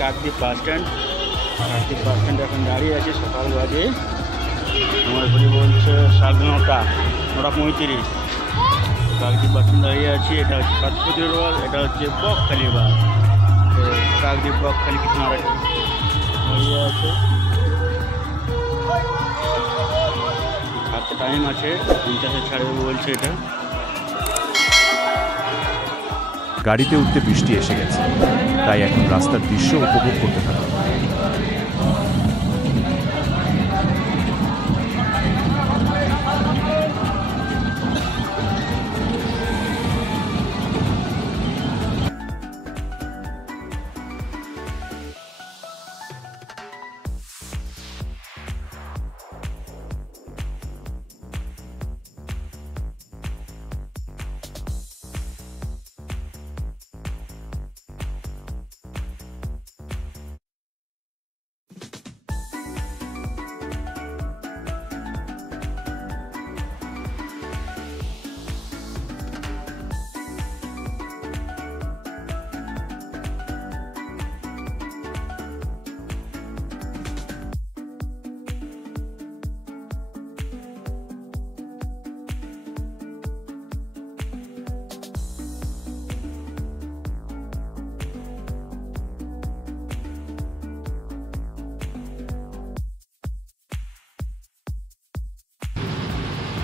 Kakdwip bus stand. Kakdwip bus স্ট্যান্ডে এখন দাঁড়িয়ে আছে, সকাল বাজে আমার ঘড়ি বলছে 9:35। কাকদ্বীপ বাস স্ট্যান্ড দাঁড়িয়ে আছি। এটা হচ্ছে পাতপতি রোড, এটা হচ্ছে বকখালি বাস। কাকদ্বীপ বকখালি কিনারে দাঁড়িয়ে আছে। হাতে টাইম আছে, 50-এ ছাড়বে বলছে। এটা গাড়িতে উঠতে বৃষ্টি এসে গেছে, তাই এখন রাস্তার দৃশ্য উপভোগ করতে থাকা।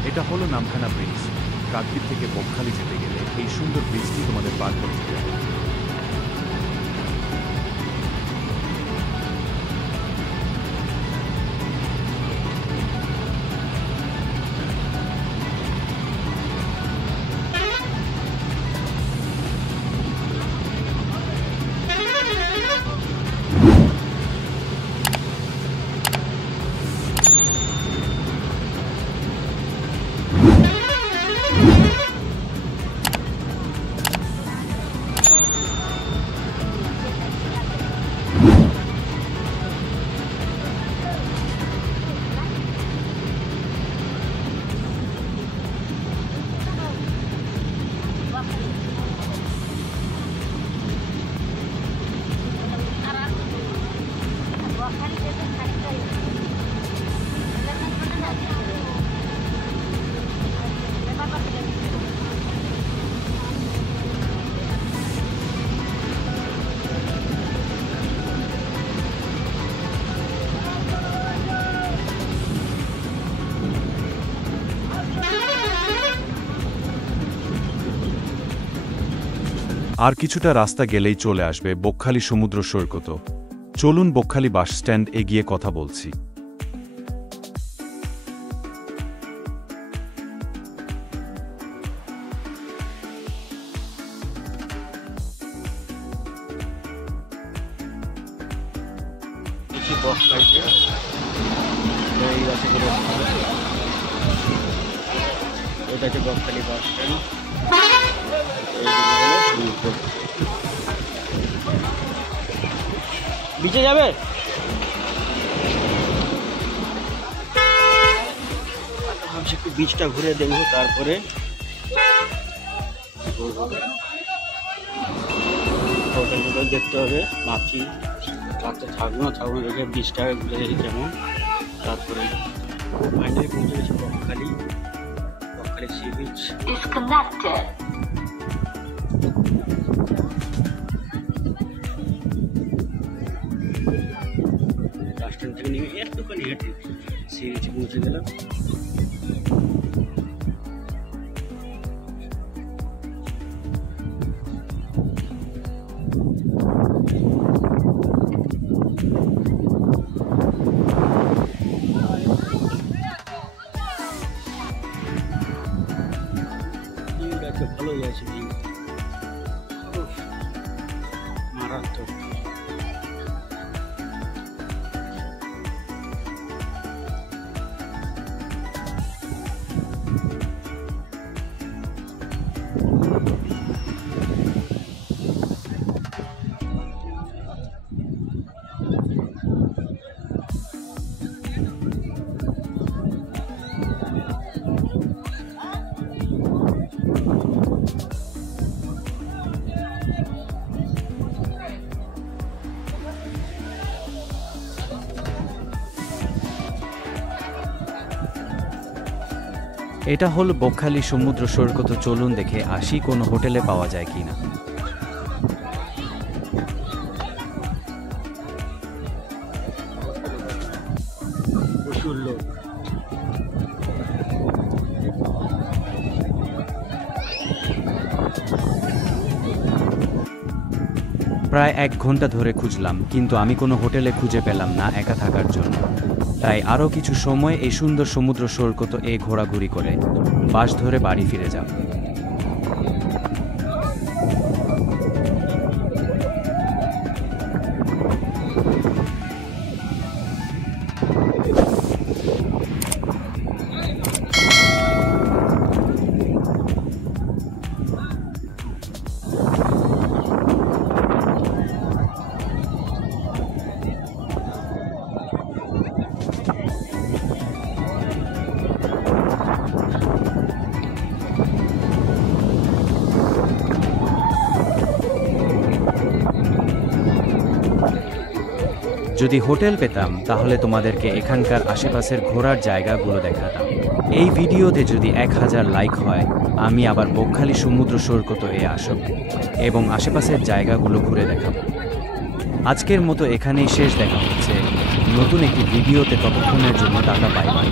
এটা হলো নামখানা ব্রিজ। কাকদ্বীপ থেকে বকখালি যেতে গেলে এই সুন্দর ব্রিজটি তোমাদের পার করে যেতে হবে। আর কিছুটা রাস্তা গেলেই চলে আসবে বকখালি সমুদ্র সৈকত। চলুন বকখালি বাস স্ট্যান্ড এগিয়ে কথা বলছি। এটা হচ্ছে বকখালি বাস স্ট্যান্ড। বিচে যাবে? ভাবছি একটু বিচটা ঘুরে দেখবো, তারপরে হোটেল টোটেল দেখতে হবে। ভাবছি রাতে থাকবো না থাকবো, দেখে বিচটা ঘুরে দেখি কেমন। তারপরে ফাইনালি পৌঁছে গেছি Bakkhali sea beach. Bus stand থেকে নেমে একটুখানি হেঁটে সি বিচে পৌঁছে গেলাম। ভালোই আছে, মারাত্মক। এটা হলো বকখালি সমুদ্র সৈকত। চলুন দেখে আসি কোনো হোটেলে পাওয়া যায় কিনা। প্রচুর লোক। প্রায় 1 ঘন্টা ধরে খুঁজলাম, কিন্তু আমি কোনো হোটেলে খুঁজে পেলাম না একা থাকার জন্য। তাই আরও কিছু সময় এই সুন্দর সমুদ্র সৈকত ঘোরাঘুরি করে বাস ধরে বাড়ি ফিরে যাব। যদি হোটেল পেতাম তাহলে তোমাদেরকে এখানকার আশেপাশের ঘোরার জায়গাগুলো দেখাতাম। এই ভিডিওতে যদি 1000 লাইক হয়, আমি আবার বকখালি সমুদ্র সৈকত আসব এবং আশেপাশের জায়গাগুলো ঘুরে দেখাবো। আজকের মতো এখানেই শেষ। দেখা হচ্ছে নতুন একটি ভিডিওতে। ততক্ষণের জন্য টাটা, বাই বাই।